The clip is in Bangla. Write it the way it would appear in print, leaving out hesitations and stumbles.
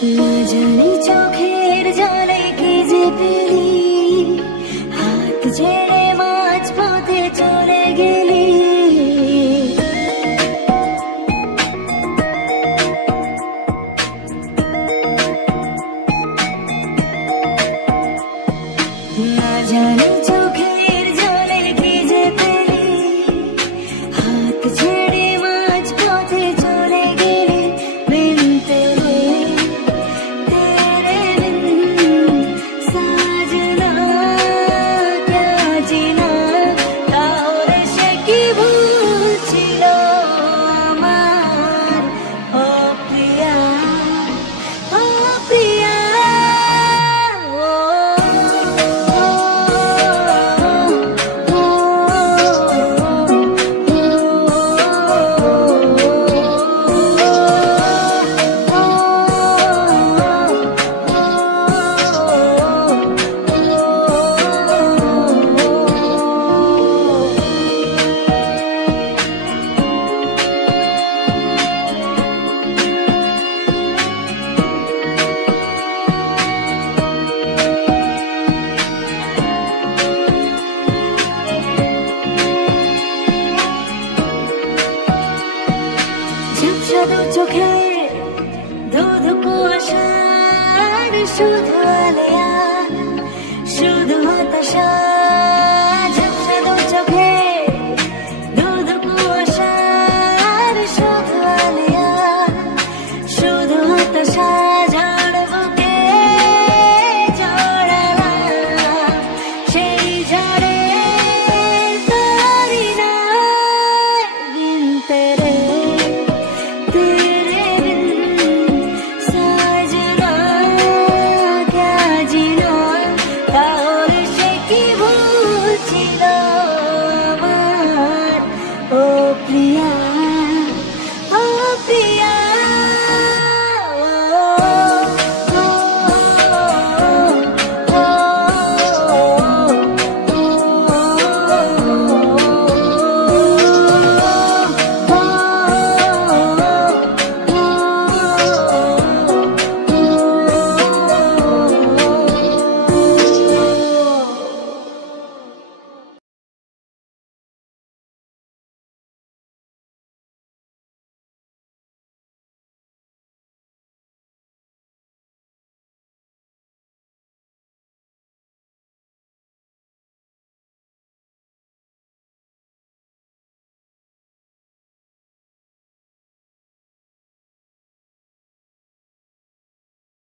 না জানি চোখের জলে কি যে পেলি, হাত ছেড়ে মাঝ পথে চলে গেলি। না জানি চোখের জলে কি যে পেলি, হাত ছেড়ে মাঝ পথে চলে গেলি। বিন তেরে তেরে বিন সাजना क्या जीना, তাহলে সে কি ভুল ছিল আমার। ও প্রিয়া, ও প্রিয়া, ও ঝাপসা দু চোখে ধু ধু কুয়াশার শুধু